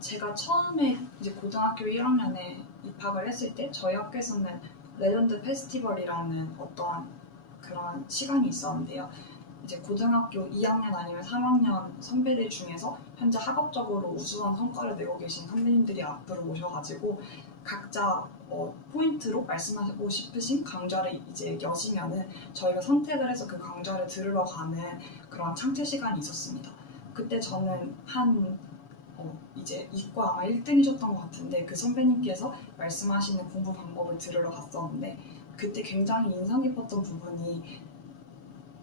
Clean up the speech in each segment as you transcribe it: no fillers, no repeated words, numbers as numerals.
제가 처음에 이제 고등학교 1학년에 입학을 했을 때 저희 학교에서는 레전드 페스티벌이라는 어떠한 그런 시간이 있었는데요. 이제 고등학교 2학년 아니면 3학년 선배들 중에서 현재 학업적으로 우수한 성과를 내고 계신 선배님들이 앞으로 오셔가지고 각자 포인트로 말씀하고 싶으신 강좌를 이제 여시면은 저희가 선택을 해서 그 강좌를 들으러 가는 그런 창퇴 시간이 있었습니다. 그때 저는 이제 이과 아마 1등이셨던 것 같은데 그 선배님께서 말씀하시는 공부 방법을 들으러 갔었는데 그때 굉장히 인상 깊었던 부분이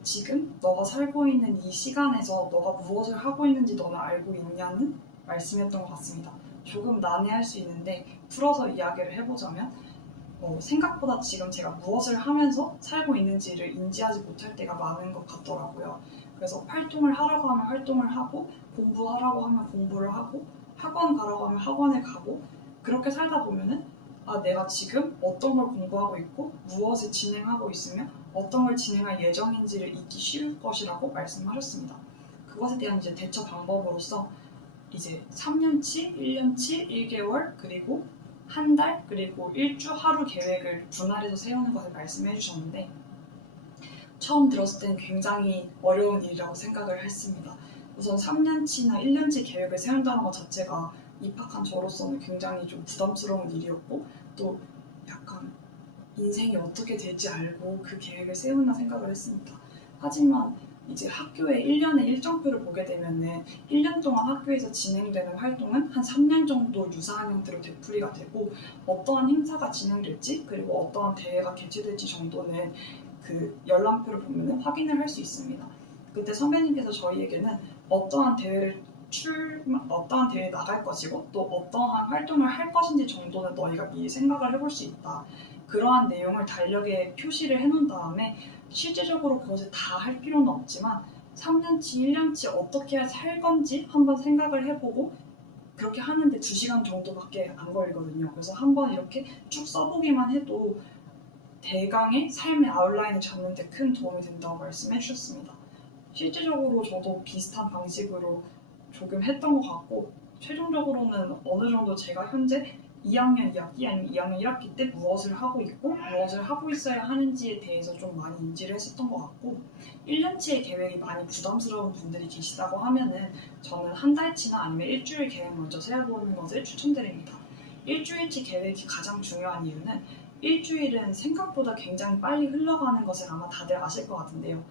지금 너가 살고 있는 이 시간에서 너가 무엇을 하고 있는지 너는 알고 있냐는 말씀이었던 것 같습니다. 조금 난해할 수 있는데 풀어서 이야기를 해보자면 생각보다 지금 제가 무엇을 하면서 살고 있는지를 인지하지 못할 때가 많은 것 같더라고요. 그래서 활동을 하라고 하면 활동을 하고 공부하라고 하면 공부를 하고 학원 가라고 하면 학원에 가고 그렇게 살다 보면은 내가 지금 어떤 걸 공부하고 있고 무엇을 진행하고 있으며 어떤 걸 진행할 예정인지를 잊기 쉬울 것이라고 말씀하셨습니다. 그것에 대한 이제 대처 방법으로서 이제 3년치, 1년치, 1개월 그리고 한 달 그리고 일주 하루 계획을 분할해서 세우는 것을 말씀해 주셨는데 처음 들었을 땐 굉장히 어려운 일이라고 생각을 했습니다. 우선 3년치나 1년치 계획을 세운다는 것 자체가 입학한 저로서는 굉장히 좀 부담스러운 일이었고 또 약간 인생이 어떻게 될지 알고 그 계획을 세우나 생각을 했습니다. 하지만 이제 학교의 1년의 일정표를 보게 되면은 1년 동안 학교에서 진행되는 활동은 한 3년 정도 유사한 형태로 되풀이가 되고 어떠한 행사가 진행될지 그리고 어떠한 대회가 개최될지 정도는 그 열람표를 보면은 확인을 할 수 있습니다. 그때 선배님께서 저희에게는 어떠한 대회에 나갈 것이고 또 어떠한 활동을 할 것인지 정도는 너희가 미리 생각을 해볼 수 있다. 그러한 내용을 달력에 표시를 해놓은 다음에 실제적으로 그것을 다 할 필요는 없지만 3년치, 1년치 어떻게 살 건지 한번 생각을 해보고 그렇게 하는데 2시간 정도밖에 안 걸리거든요. 그래서 한번 이렇게 쭉 써보기만 해도 대강의 삶의 아웃라인을 잡는 데 큰 도움이 된다고 말씀해 주셨습니다. 실제적으로 저도 비슷한 방식으로 조금 했던 것 같고 최종적으로는 어느 정도 제가 현재 2학년 2학기 아니면 2학년 1학기 때 무엇을 하고 있고 무엇을 하고 있어야 하는지에 대해서 좀 많이 인지를 했었던 것 같고 1년치의 계획이 많이 부담스러운 분들이 계시다고 하면은 저는 한 달치나 아니면 일주일 계획 먼저 세워보는 것을 추천드립니다. 일주일치 계획이 가장 중요한 이유는 일주일은 생각보다 굉장히 빨리 흘러가는 것을 아마 다들 아실 것 같은데요.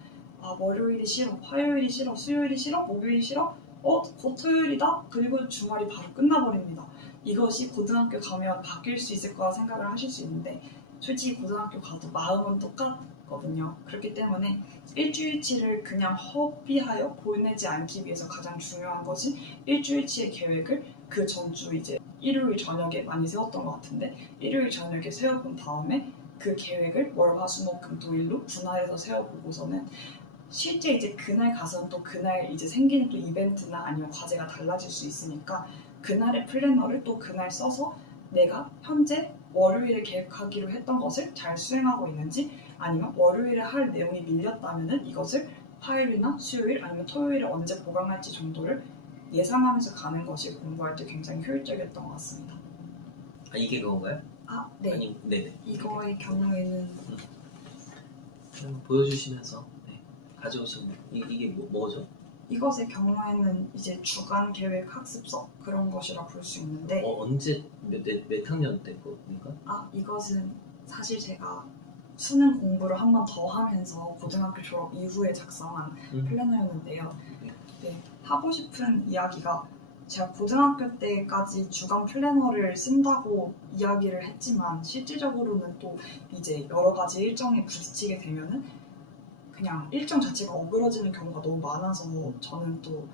월요일이 싫어, 화요일이 싫어, 수요일이 싫어, 목요일이 싫어, 곧 토요일이다? 그리고 주말이 바로 끝나버립니다. 이것이 고등학교 가면 바뀔 수 있을 거라 생각을 하실 수 있는데 솔직히 고등학교 가도 마음은 똑같거든요. 그렇기 때문에 일주일치를 그냥 허비하여 보내지 않기 위해서 가장 중요한 것이 일주일치의 계획을 그 전주 이제 일요일 저녁에 많이 세웠던 것 같은데 일요일 저녁에 세워본 다음에 그 계획을 월, 화, 수, 목, 금, 토, 일로 분할해서 세워보고서는 실제 이제 그날 가서는 또 그날 이제 생기는 또 이벤트나 아니면 과제가 달라질 수 있으니까 그날의 플래너를 또 그날 써서 내가 현재 월요일에 계획하기로 했던 것을 잘 수행하고 있는지 아니면 월요일에 할 내용이 밀렸다면은 이것을 화요일이나 수요일 아니면 토요일에 언제 보강할지 정도를 예상하면서 가는 것이 공부할 때 굉장히 효율적이었던 것 같습니다. 이게 그건가요? 네. 아니, 네네. 이거의 경우에는 보여주시면서 가져오신 이게 뭐죠? 이것의 경우에는 이제 주간 계획 학습서 그런 것이라 볼 수 있는데 언제 몇 학년 때 겁니까? 이것은 사실 제가 수능 공부를 한 번 더 하면서 고등학교 졸업 이후에 작성한 플래너였는데요. 네, 하고 싶은 이야기가 제가 고등학교 때까지 주간 플래너를 쓴다고 이야기를 했지만 실질적으로는 또 이제 여러 가지 일정에 부딪히게 되면은 그냥 일정 자체가 어그러지는 경우가 너무 많아서 저는 또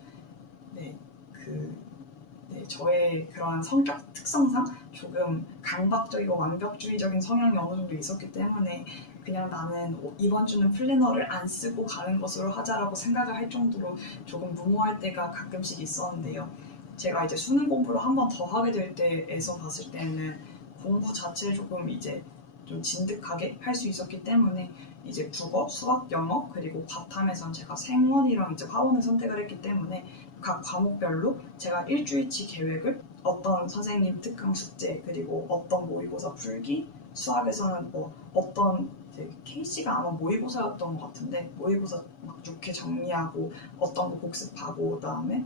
저의 그러한 성격 특성상 조금 강박적이고 완벽주의적인 성향이 어느 정도 있었기 때문에 그냥 나는 이번 주는 플래너를 안 쓰고 가는 것으로 하자라고 생각을 할 정도로 조금 무모할 때가 가끔씩 있었는데요. 제가 이제 수능 공부를 한 번 더 하게 될 때에서 봤을 때는 공부 자체를 조금 이제 좀 진득하게 할 수 있었기 때문에 이제 국어, 수학, 영어 그리고 과탐에선 제가 생원이랑 이제 화원을 선택을 했기 때문에 각 과목별로 제가 일주일치 계획을 어떤 선생님 특강 숙제 그리고 어떤 모의고사 풀기 수학에서는 뭐 어떤 이제 케이스가 아마 모의고사였던 것 같은데 모의고사 막 6회 정리하고 어떤 거 복습하고 그다음에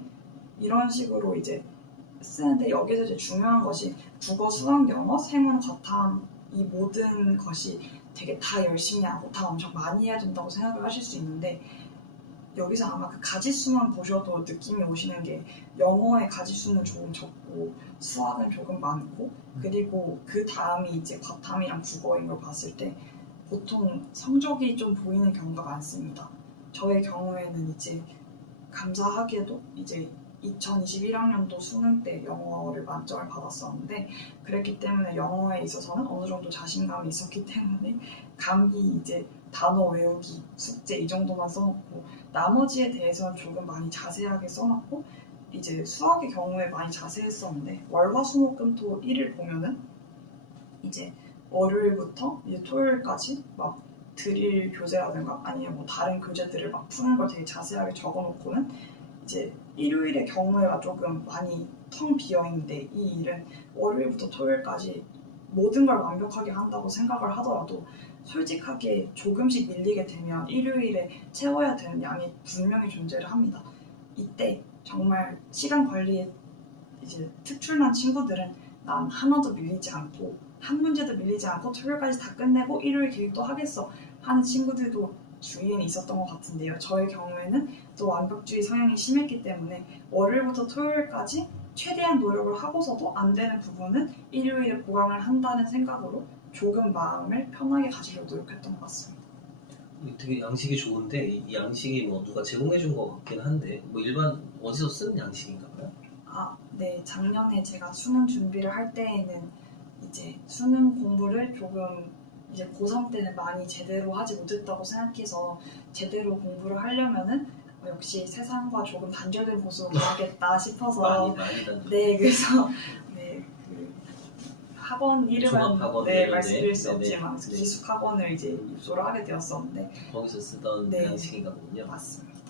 이런 식으로 이제 쓰는데 여기서 이제 중요한 것이 국어, 수학, 영어, 생원, 과탐 이 모든 것이 되게 다 열심히 하고 다 엄청 많이 해야 된다고 생각을 하실 수 있는데 여기서 아마 그 가지수만 보셔도 느낌이 오시는 게 영어의 가지수는 조금 적고 수학은 조금 많고 그리고 그 다음이 이제 과탐이랑 국어인 걸 봤을 때 보통 성적이 좀 보이는 경우가 많습니다. 저의 경우에는 이제 감사하게도 이제 2021학년도 수능 때 영어를 만점을 받았었는데 그랬기 때문에 영어에 있어서는 어느 정도 자신감이 있었기 때문에 감히 이제 단어 외우기, 숙제 이 정도만 써놓고 나머지에 대해서는 조금 많이 자세하게 써놨고 이제 수학의 경우에 많이 자세했었는데 월화수목금토 1일 보면은 이제 월요일부터 이제 토요일까지 막 드릴 교재라든가 아니면 뭐 다른 교재들을 막 푸는 걸 되게 자세하게 적어놓고는 이제 일요일의 경우에가 조금 많이 텅 비어있는데 이 일은 월요일부터 토요일까지 모든 걸 완벽하게 한다고 생각을 하더라도 솔직하게 조금씩 밀리게 되면 일요일에 채워야 되는 양이 분명히 존재를 합니다. 이때 정말 시간 관리에 이제 특출난 친구들은 난 하나도 밀리지 않고 한 문제도 밀리지 않고 토요일까지 다 끝내고 일요일 계획도 하겠어 하는 친구들도 주위에는 있었던 것 같은데요. 저의 경우에는 또 완벽주의 성향이 심했기 때문에 월요일부터 토요일까지 최대한 노력을 하고서도 안 되는 부분은 일요일에 보강을 한다는 생각으로 조금 마음을 편하게 가지려고 노력했던 것 같습니다. 되게 양식이 좋은데 이 양식이 뭐 누가 제공해 준 것 같긴 한데 뭐 일반 어디서 쓴 양식인가 봐요? 아, 네. 작년에 제가 수능 준비를 할 때에는 이제 수능 공부를 조금 이제 고3 때는 많이 제대로 하지 못했다고 생각해서 제대로 공부를 하려면은 역시 세상과 조금 단절된 곳으로 가야겠다 싶어서 많이 단절. 네, 그래서 네, 그 학원 이름은 종합학원 네, 말씀드릴 수 네네. 없지만 네. 기숙학원을 이제 입소를 하게 되었었는데 거기서 쓰던 네. 양식인가 보군요. 맞습니다.